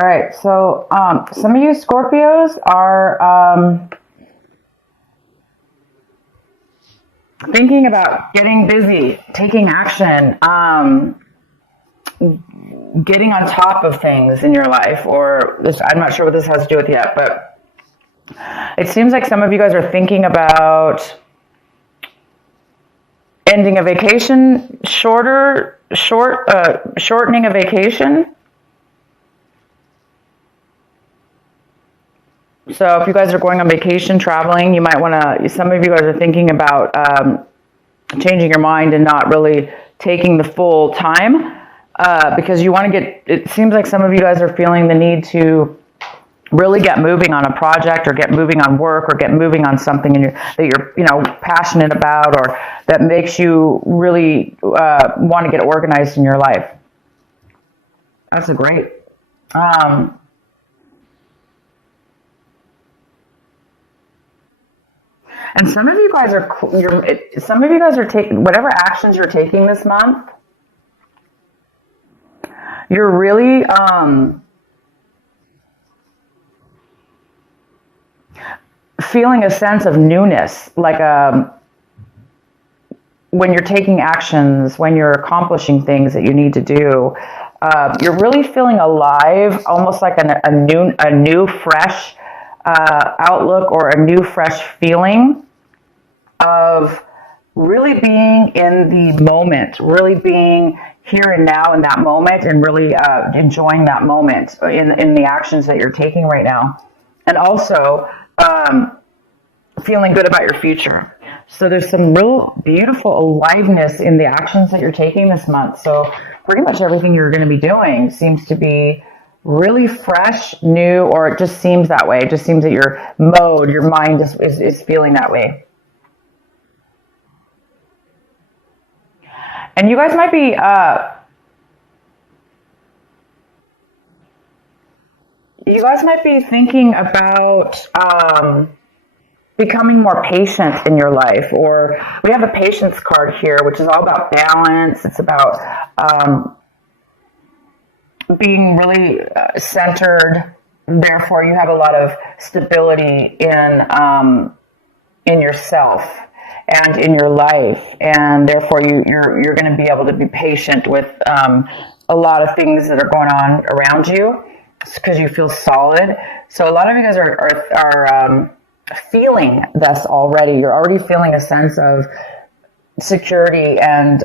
All right, so some of you Scorpios are thinking about getting busy, taking action, getting on top of things in your life, or this, I'm not sure what this has to do with yet, but it seems like some of you guys are thinking about ending a vacation, shortening a vacation. So if you guys are going on vacation, traveling, you might want to, some of you guys are thinking about changing your mind and not really taking the full time because you want to get, it seems like some of you guys are feeling the need to really get moving on a project or get moving on work or get moving on something that you're passionate about or that makes you really want to get organized in your life. That's a great. And some of you guys are taking whatever actions you're taking this month. You're really feeling a sense of newness, like when you're taking actions, when you're accomplishing things that you need to do. You're really feeling alive, almost like a new fresh outlook or a new fresh feeling of really being in the moment, really being here and now in that moment, and really enjoying that moment in the actions that you're taking right now, and also feeling good about your future. So there's some real beautiful aliveness in the actions that you're taking this month. So pretty much everything you're going to be doing seems to be really fresh, new, or it just seems that way. It just seems that your mind is feeling that way. And you guys might be thinking about becoming more patient in your life. Or we have a patience card here, which is all about balance. It's about being really centered. Therefore, you have a lot of stability in yourself and in your life, and therefore you're going to be able to be patient with a lot of things that are going on around you because you feel solid. So a lot of you guys are feeling this already. You're already feeling a sense of security and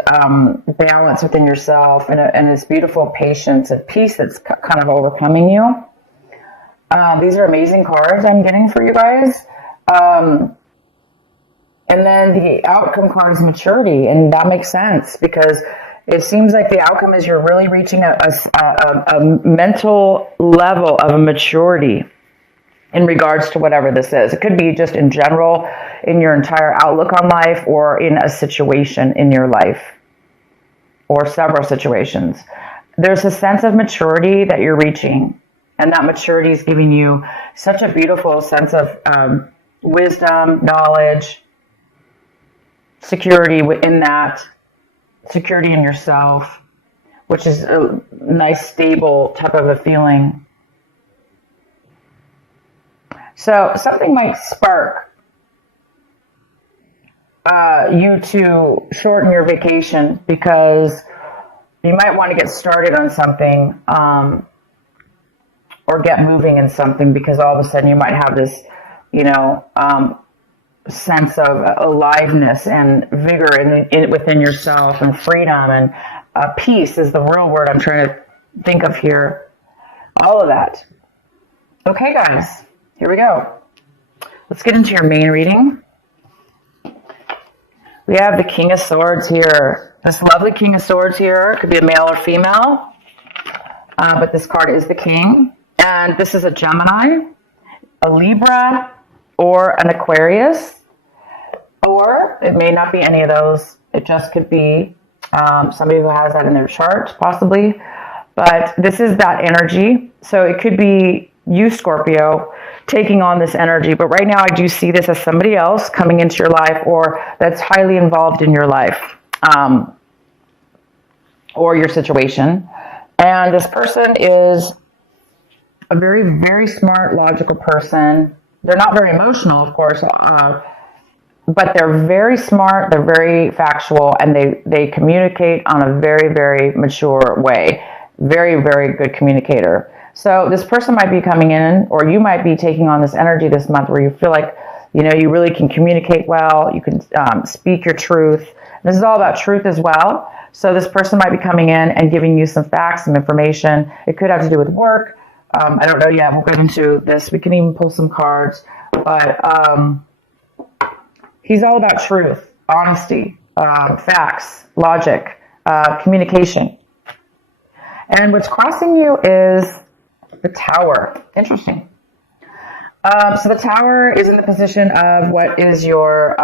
balance within yourself, and this beautiful patience and peace that's kind of overcoming you. These are amazing cards I'm getting for you guys. And then the outcome card is maturity, and that makes sense because it seems like the outcome is you're really reaching a mental level of maturity in regards to whatever this is. It could be just in general, in your entire outlook on life, or in a situation in your life, or several situations. There's a sense of maturity that you're reaching, and that maturity is giving you such a beautiful sense of wisdom, knowledge, security within that, security in yourself, which is a nice, stable type of a feeling. So something might spark you to shorten your vacation because you might want to get started on something or get moving in something because all of a sudden you might have this, sense of aliveness and vigor within yourself, and freedom, and peace is the real word I'm trying to think of here. All of that. Okay, guys, here we go. Let's get into your main reading. We have the King of Swords here. This lovely King of Swords here could be a male or female, but this card is the King. And this is a Gemini, a Libra, or an Aquarius, or it may not be any of those. It just could be somebody who has that in their chart, possibly. But this is that energy. So it could be you, Scorpio, taking on this energy. But right now I do see this as somebody else coming into your life, or that's highly involved in your life or your situation. And this person is a very, very smart, logical person. They're not very emotional, of course, but they're very smart, they're very factual, and they communicate on a very, very mature way. Very, very good communicator. So this person might be coming in, or you might be taking on this energy this month where you feel like, you really can communicate well, you can speak your truth. This is all about truth as well. So this person might be coming in and giving you some facts, some information. It could have to do with work. I don't know yet. We'll get into this. We can even pull some cards. But he's all about truth, honesty, facts, logic, communication. And what's crossing you is the Tower. Interesting. So the Tower is in the position of what is your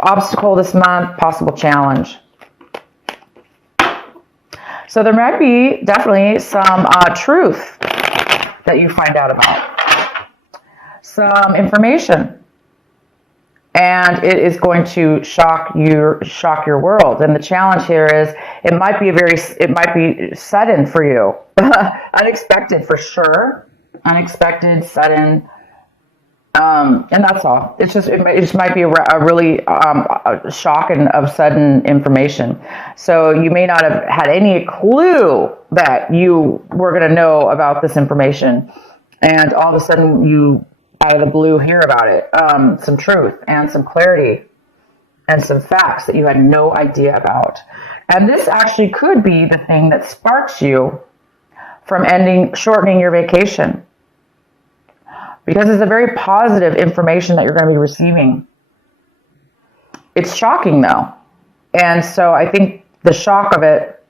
obstacle this month, possible challenge. So there might be definitely some truth that you find out about, some information, and it is going to shock your world. And the challenge here is it might be sudden for you, unexpected for sure, unexpected, sudden. And that's all. It just might be a really shock and of sudden information. So you may not have had any clue that you were going to know about this information, and all of a sudden you, out of the blue, hear about it. Some truth and some clarity and some facts that you had no idea about. And this actually could be the thing that sparks you from shortening your vacation. Because it's a very positive information that you're going to be receiving. It's shocking though. And so I think the shock of it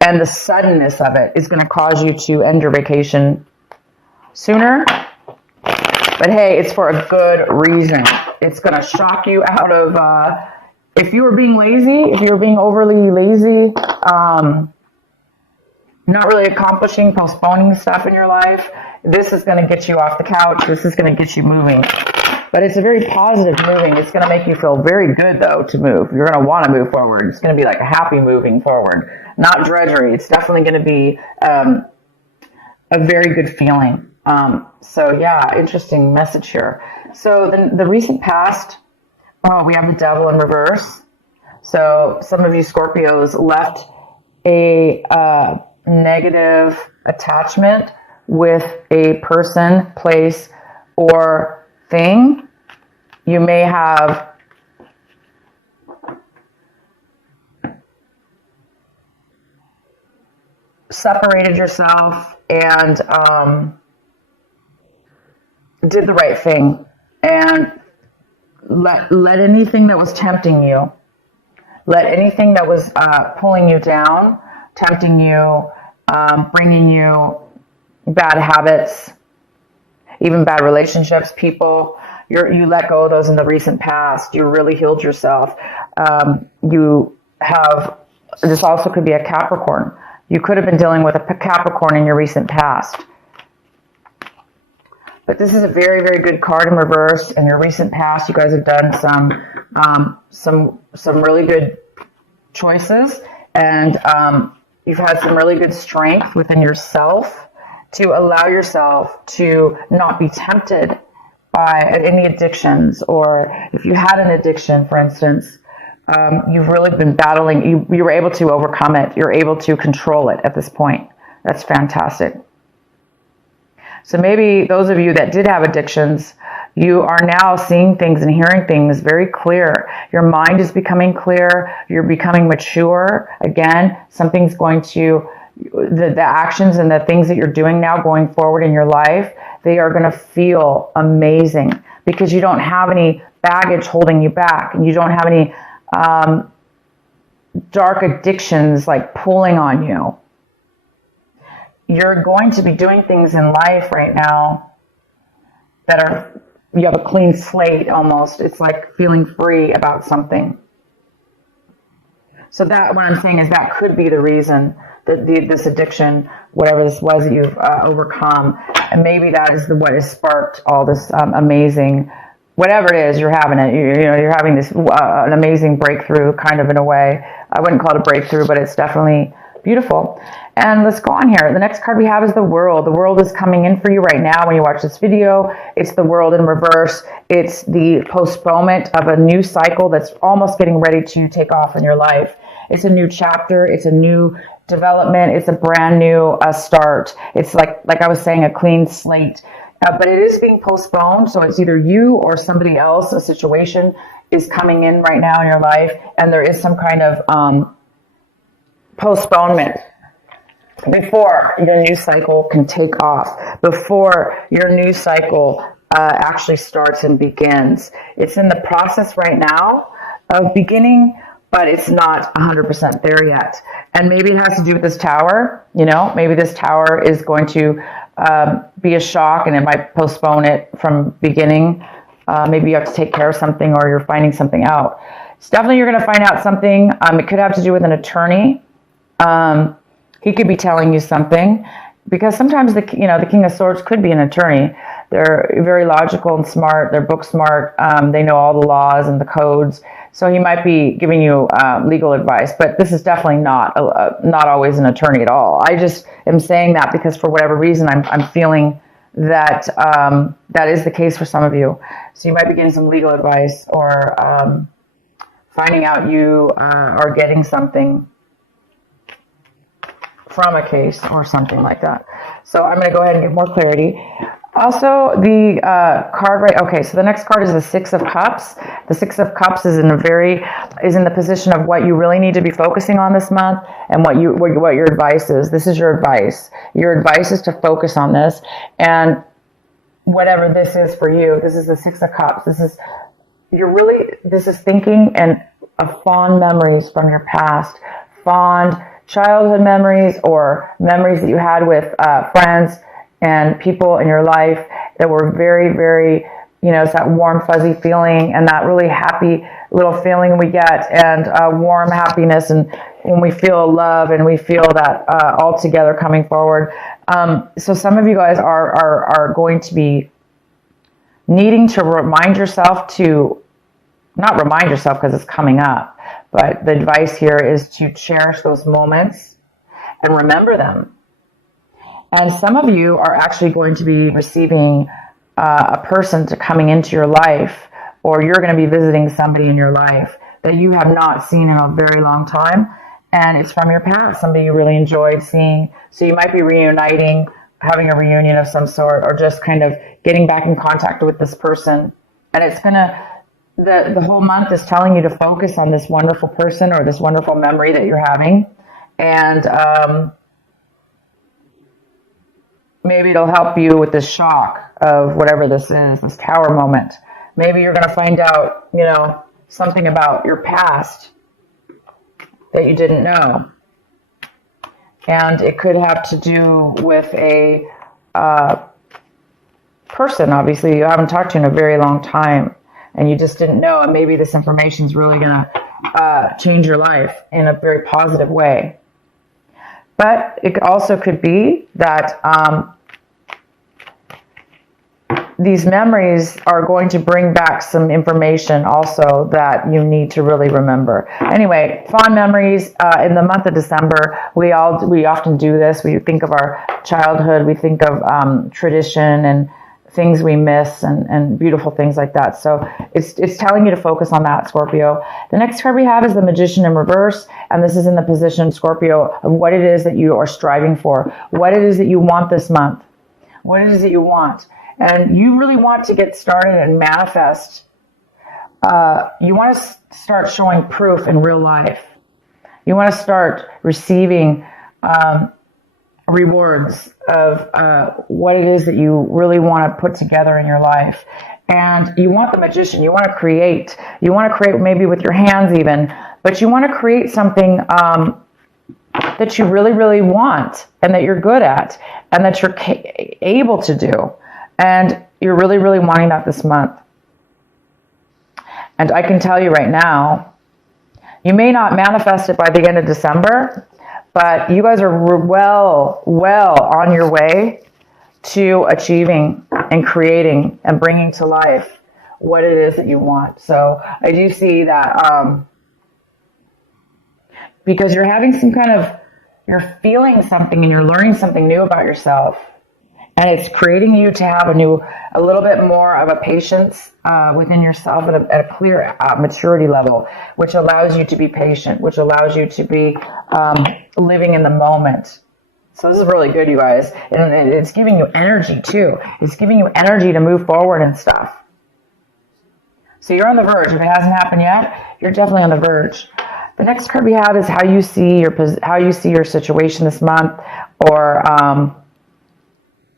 and the suddenness of it is going to cause you to end your vacation sooner. But hey, it's for a good reason. It's going to shock you out of, if you were being lazy, if you were being overly lazy, not really accomplishing, postponing stuff in your life, this is going to get you off the couch. This is going to get you moving. But it's a very positive moving. It's going to make you feel very good, though, to move. You're going to want to move forward. It's going to be like a happy moving forward, not drudgery. It's definitely going to be a very good feeling. So, yeah, interesting message here. So the recent past, we have the Devil in reverse. So some of you Scorpios left a negative attachment with a person, place, or thing. You may have separated yourself and did the right thing and let anything that was tempting you, let anything that was pulling you down, tempting you, bringing you bad habits, even bad relationships, people, you let go of those in the recent past. You really healed yourself. You have, this also could be a Capricorn. You could have been dealing with a Capricorn in your recent past. But this is a very, very good card in reverse. In your recent past, you guys have done some really good choices, and you've had some really good strength within yourself to allow yourself to not be tempted by any addictions, or if you had an addiction, for instance, you've really been battling, you were able to overcome it. You're able to control it at this point. That's fantastic. So maybe those of you that did have addictions, you are now seeing things and hearing things very clear. Your mind is becoming clear. You're becoming mature. Again, something's going to, the actions and the things that you're doing now going forward in your life, they are going to feel amazing because you don't have any baggage holding you back, and you don't have any dark addictions like pulling on you. You're going to be doing things in life right now that are, you have a clean slate almost. It's like feeling free about something. So that, what I'm saying is that could be the reason that this addiction, whatever this was that you've overcome, and maybe that is what has sparked all this amazing, whatever it is, you're having it. You're having this an amazing breakthrough, kind of, in a way. I wouldn't call it a breakthrough, but it's definitely Beautiful. And let's go on here. The next card we have is the World. The World is coming in for you right now when you watch this video. It's the World in reverse. It's the postponement of a new cycle that's almost getting ready to take off in your life. It's a new chapter. It's a new development. It's a brand new start. It's like I was saying, a clean slate. But it is being postponed. So it's either you or somebody else, a situation is coming in right now in your life. And there is some kind of postponement before your new cycle can take off, before your new cycle actually starts and begins. It's in the process right now of beginning, but it's not 100% there yet. And maybe it has to do with this tower. Maybe this tower is going to be a shock and it might postpone it from beginning. Maybe you have to take care of something or you're finding something out. It's definitely you're going to find out something. It could have to do with an attorney. He could be telling you something, because sometimes the King of Swords could be an attorney. They're very logical and smart. They're book smart. They know all the laws and the codes. So he might be giving you legal advice, but this is definitely not always an attorney at all. I just am saying that because for whatever reason, I'm feeling that that is the case for some of you. So you might be getting some legal advice or finding out you are getting something from a case or something like that. So I'm going to go ahead and give more clarity. Also, the card okay, so the next card is the Six of Cups. The Six of Cups is in the position of what you really need to be focusing on this month and what your advice is. This is your advice. Your advice is to focus on this, and whatever this is for you. This is the Six of Cups. This is thinking and fond memories from your past, fond childhood memories or memories that you had with friends and people in your life that were very, very, it's that warm, fuzzy feeling and that really happy little feeling we get, and warm happiness, and when we feel love and we feel that all together coming forward. So some of you guys are going to be needing to remind yourself to, not remind yourself because it's coming up, but the advice here is to cherish those moments and remember them. And some of you are actually going to be receiving a person coming into your life, or you're going to be visiting somebody in your life that you have not seen in a very long time. And it's from your past, somebody you really enjoyed seeing. So you might be reuniting, having a reunion of some sort, or just kind of getting back in contact with this person. And it's going to, the whole month is telling you to focus on this wonderful person or this wonderful memory that you're having. And maybe it'll help you with this shock of whatever this is, this tower moment. Maybe you're going to find out, something about your past that you didn't know. And it could have to do with a person, obviously, you haven't talked to in a very long time. And you just didn't know, and maybe this information is really going to change your life in a very positive way. But it also could be that these memories are going to bring back some information also that you need to really remember. Anyway, fond memories in the month of December. We often do this. We think of our childhood. We think of tradition and things we miss and beautiful things like that. So it's telling you to focus on that, Scorpio. The next card we have is the Magician in reverse, and this is in the position, Scorpio, of what it is that you are striving for, what it is that you want this month, what it is that you want. And you really want to get started and manifest. You want to start showing proof in real life. You want to start receiving rewards of what it is that you really want to put together in your life. And you want the Magician. You want to create. You want to create maybe with your hands even. But you want to create something that you really, really want and that you're good at and that you're able to do. And you're really, really wanting that this month. And I can tell you right now, you may not manifest it by the end of December, but you guys are well on your way to achieving and creating and bringing to life what it is that you want. So I do see that because you're having some kind of you're feeling something and you're learning something new about yourself. And it's creating you to have a little bit more of a patience within yourself at a clear maturity level, which allows you to be patient, which allows you to be living in the moment. So this is really good, you guys. And it's giving you energy, too. It's giving you energy to move forward and stuff. So you're on the verge. If it hasn't happened yet, you're definitely on the verge. The next card we have is how you see your situation this month, or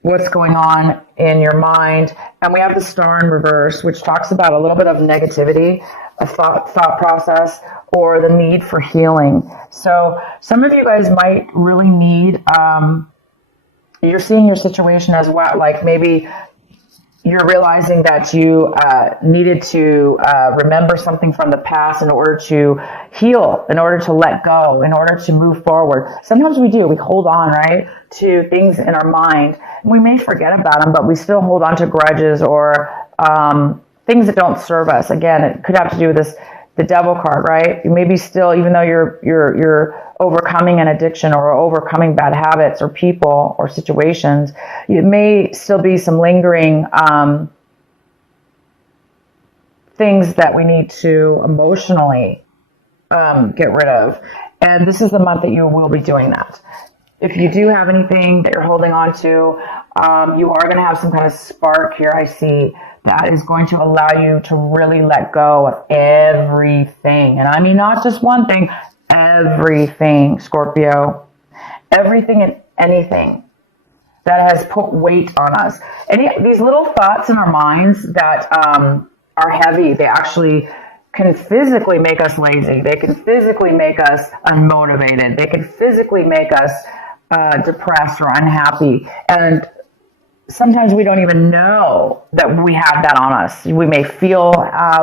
what's going on in your mind. And we have the Star in reverse, which talks about a little bit of negativity, a thought process, or the need for healing. So some of you guys might really need, you're seeing your situation as well, like maybe you're realizing that you needed to remember something from the past in order to heal, in order to let go, in order to move forward. Sometimes we do. We hold on, right, to things in our mind. We may forget about them, but we still hold on to grudges or things that don't serve us. Again, it could have to do with the Devil card, right? You maybe still, even though you're overcoming an addiction or overcoming bad habits or people or situations, it may still be some lingering things that we need to emotionally get rid of. And this is the month that you will be doing that. If you do have anything that you're holding on to, you are going to have some kind of spark here, I see, that is going to allow you to really let go of everything. And I mean, not just one thing, everything, Scorpio. Everything and anything that has put weight on us. These little thoughts in our minds that are heavy, they actually can physically make us lazy. They can physically make us unmotivated. They can physically make us depressed or unhappy. And sometimes we don't even know that we have that on us. We may feel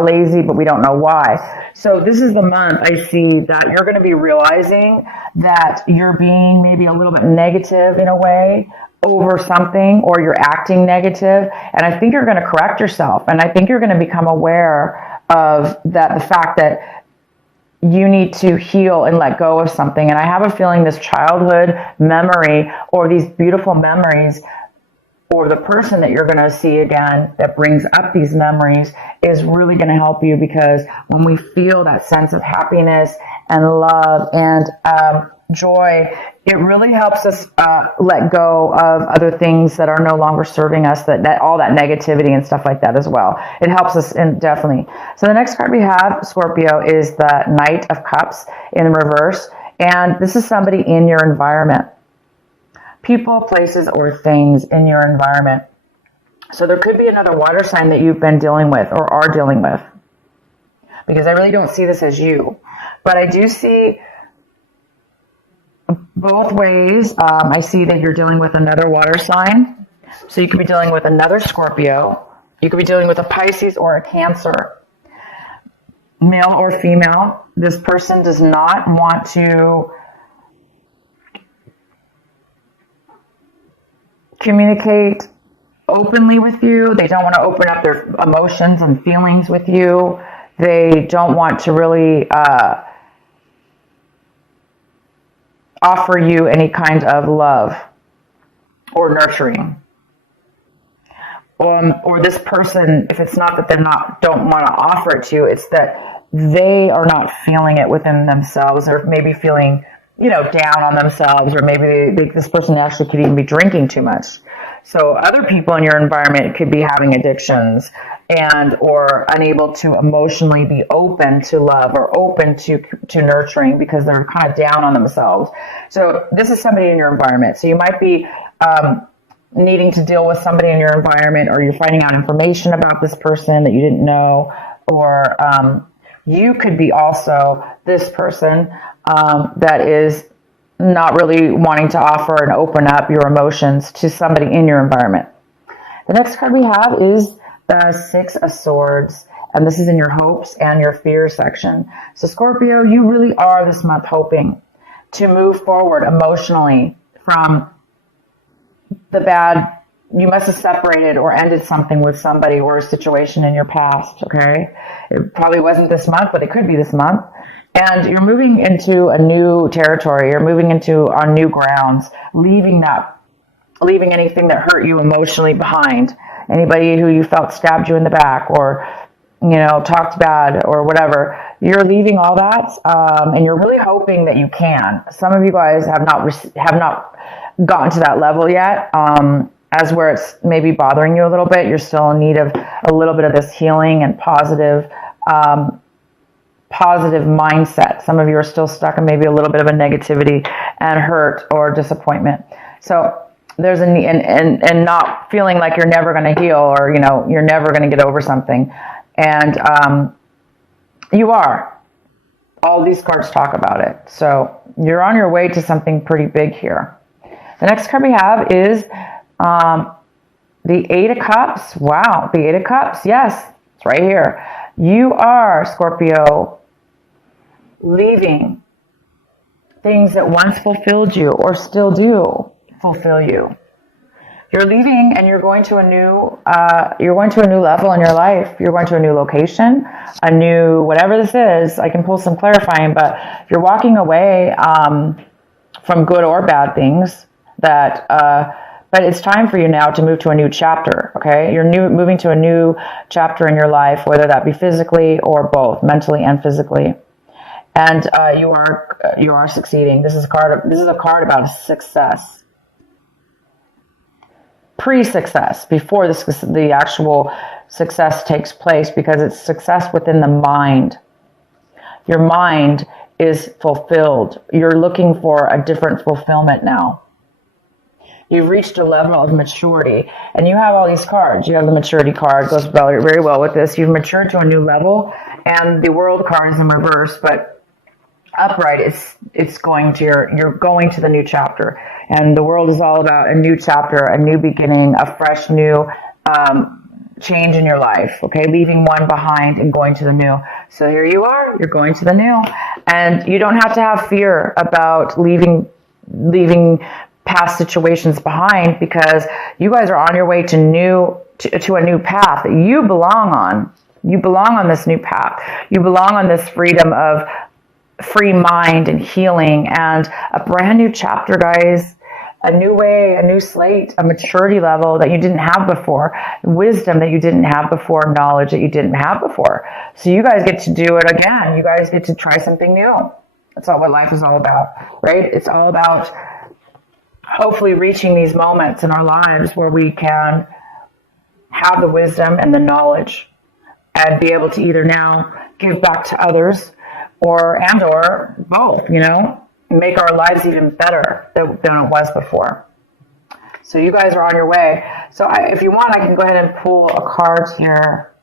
lazy, but we don't know why. So this is the month I see that you're going to be realizing that you're being maybe a little bit negative in a way over something, or you're acting negative. And I think you're going to correct yourself. And I think you're going to become aware of the fact that you need to heal and let go of something. And I have a feeling this childhood memory, or these beautiful memories, or the person that you're going to see again that brings up these memories, is really going to help you, because when we feel that sense of happiness and love and joy, it really helps us let go of other things that are no longer serving us, that all that negativity and stuff like that as well. It helps us, definitely. So the next card we have, Scorpio, is the Knight of Cups in reverse. And this is somebody in your environment. People, places, or things in your environment. So there could be another water sign that you've been dealing with or are dealing with, because I really don't see this as you. But I do see both ways. I see that you're dealing with another water sign. So you could be dealing with another Scorpio. You could be dealing with a Pisces or a Cancer. Male or female. This person does not want to communicate openly with you. They don't want to open up their emotions and feelings with you. They don't want to really offer you any kind of love or nurturing. Or this person, if it's not that they don't want to offer it to you, it's that they are not feeling it within themselves, or maybe feeling down on themselves, or maybe this person actually could even be drinking too much. So other people in your environment could be having addictions or unable to emotionally be open to love or open to nurturing, because they're kind of down on themselves. So this is somebody in your environment. So you might be needing to deal with somebody in your environment, or you're finding out information about this person that you didn't know, or you could be also this person that is not really wanting to offer and open up your emotions to somebody in your environment. The next card we have is the Six of Swords, and this is in your hopes and your fears section. So Scorpio, you really are this month hoping to move forward emotionally from the bad. You must have separated or ended something with somebody or a situation in your past, okay? It probably wasn't this month, but it could be this month. And you're moving into a new territory. You're moving into on new grounds, leaving anything that hurt you emotionally behind. Anybody who you felt stabbed you in the back or, talked bad or whatever. You're leaving all that, and you're really hoping that you can. Some of you guys have not gotten to that level yet, as where it's maybe bothering you a little bit. You're still in need of a little bit of this healing and positive mindset. Some of you are still stuck in maybe a little bit of a negativity and hurt or disappointment. So there's and not feeling like you're never going to heal, or you're never going to get over something, and you are. All these cards talk about it. So you're on your way to something pretty big here. The next card we have is the Eight of Cups. Wow, the Eight of Cups. Yes, it's right here. You are, Scorpio, leaving things that once fulfilled you or still do fulfill you. You're leaving and you're going to a new level in your life. You're going to a new location, a new, whatever this is. I can pull some clarifying, but you're walking away from good or bad things but it's time for you now to move to a new chapter, okay? You're moving to a new chapter in your life, whether that be physically or both, mentally and physically. And you are succeeding. This is a card about success. Pre-success, before the actual success takes place, because it's success within the mind. Your mind is fulfilled. You're looking for a different fulfillment now. You've reached a level of maturity, and you have all these cards. You have the maturity card, goes very, very well with this. You've matured to a new level, and the world card is in reverse, but upright, it's going to you're going to the new chapter, and the world is all about a new chapter, a new beginning, a fresh new change in your life. Okay, leaving one behind and going to the new. So here you are. You're going to the new, and you don't have to have fear about leaving past situations behind, because you guys are on your way to a new path that you belong on. You belong on this new path. You belong on this freedom of free mind and healing and a brand new chapter, guys. A new way, a new slate, a maturity level that you didn't have before, wisdom that you didn't have before, knowledge that you didn't have before. So you guys get to do it again. You guys get to try something new. That's all what life is all about, right? It's all about hopefully reaching these moments in our lives where we can have the wisdom and the knowledge and be able to either now give back to others or both, make our lives even better than it was before. So you guys are on your way. So if you want, I can go ahead and pull a card here